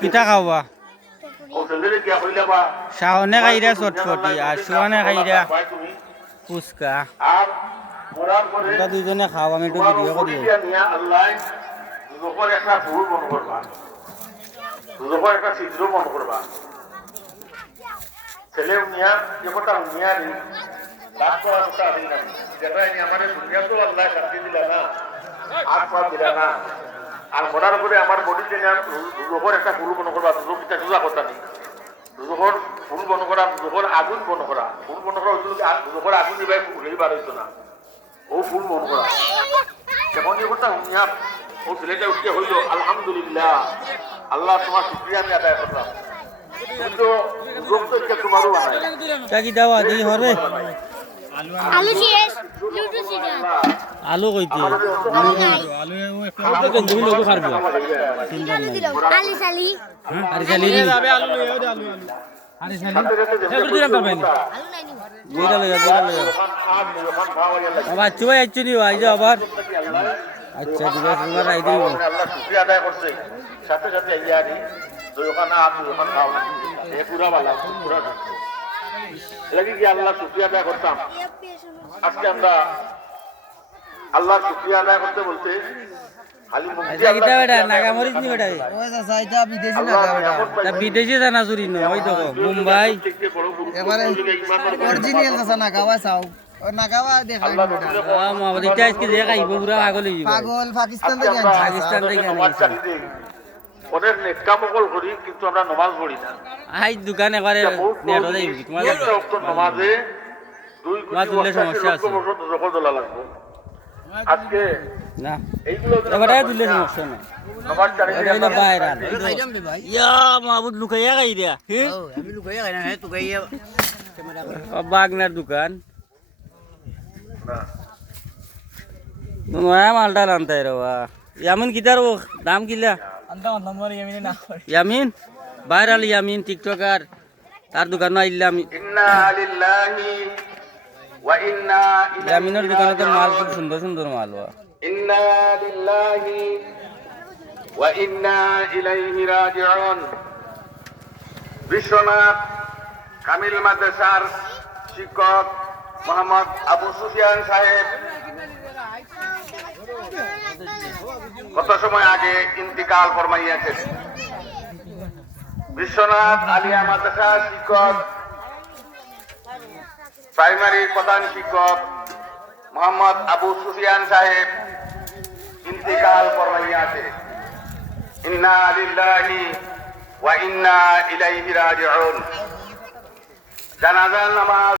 পিঠা খাওয়া শাহনে খাইরা চটফটি আর সোয়ানে খাইরা ফুচকা ওটা দুইজনে খাও আমি একটু ভিডিও করি একটা ছিদ্র মন করবা ছেলে উনিয়া যে কথা উনিয়া লাভ করার কথা আসেন না যেটা আমার দুনিয়া তো আল্লাহ শান্তি দিলা না আর পা দিলা না আর মরার পরে আমার বডি রোগের একটা ফুল বন করবা রোগটা জোজা কথা নেই রোগের ফুল বন করা রোগের আগুন বন করা ফুল বন করা রোগের আগুন দিবাই ফুলেই বার হইতো না ও ফুল বন করা যেমন যে কথা উনিয়া ও ছেলেটা উঠে হইল আলহামদুলিল্লাহ আল্লাহ তোমার শুকরিয়া আমি আদায় করলাম কিন্তু রোগ তো এটা তোমারও বানায় কি দাও আদি হরে আলু শেষ লুডু সিডা আলু কইতে আলু একটা গন্ধি লোক খারবো আলু সালি আর খালি যাবে আলু লইও দে আলু আরে সালি এবার দিলাম পারবেন আলু নাই নি যেটা লইয়া বাবা চুই আইছি নি আইজো আবার আচ্ছা ঠিক আছে তোমার আই দিব আল্লাহ শুকরিয়া আদায় করছে সাথে সাথে আইয়া আনি দোকানে আপনি দোকান খাও না এ পুরা বালা পুরা লাগি কি আল্লাহ শুকরিয়া আদায় করতাম আজকে আমরা আল্লাহর শুকরিয়া আদায় করতে বলতে খালি মুক্তি আচ্ছা কিটা বেটা নাগামরিচ নি বেটা ওই চাচা এটা বিদেশি নাগা বেটা তা বিদেশি জানা চুরি ন ওই তো মুম্বাই এবারে অরিজিনাল চাচা নাগাওয়া চাও ও নাগাওয়া দেখাই বেটা মা বলিটা আজকে দেখাইব পুরা পাগল হইব পাগল পাকিস্তান থেকে আনছে পাকিস্তান থেকে আনিছে অনেক নেকামকল করি কিন্তু আমরা নামাজ পড়ি না আই দোকান একবারে নেট হয়ে যাইব তোমার নামাজে দুই তোমার তুললে সমস্যা আছে রকম দলা লাগবে আজকে না এইগুলো এবারে তুললে সমস্যা না নামাজ চালিয়ে এটা হইলো বাইরে খাইলাম বে ভাই ইয়া মাহবুব লুকাইয়া খাই দিয়া ও আমি লুকাইয়া খাই না হে তুই গাইয়া ক্যামেরা করে বাগনার দোকান নয়া মালটা আনতে রবা ইয়ামিন কিতার ও দাম কিলা আন্তা নম্বর ইয়ামিনে না করে ইয়ামিন ভাইরাল ইয়ামিন টিকটকার তার দোকান আইলাম ইন্না লিল্লাহি ওয়া ইন্না ইয়ামিনের দোকানে তো মাল খুব সুন্দর সুন্দর মাল ওয়া ইন্না লিল্লাহি ওয়া ইন্না ইলাইহি রাজিউন বিশ্বনাথ কামিল মাদ্রাসার শিক্ষক মোহাম্মদ আবু সুফিয়ান সাহেব কত সময় আগে ইন্তিকাল ফরমাইয়াছেন বিশ্বনাথ আলিয়া মাদ্রাসার শিক্ষক প্রাইমারি প্রধান শিক্ষক মোহাম্মদ আবু সুফিয়ান সাহেব ইন্তিকাল ফরমাইয়াছে ইন্না লিল্লাহি ওয়া ইন্না ইলাইহি রাজিউন জানাজার নামাজ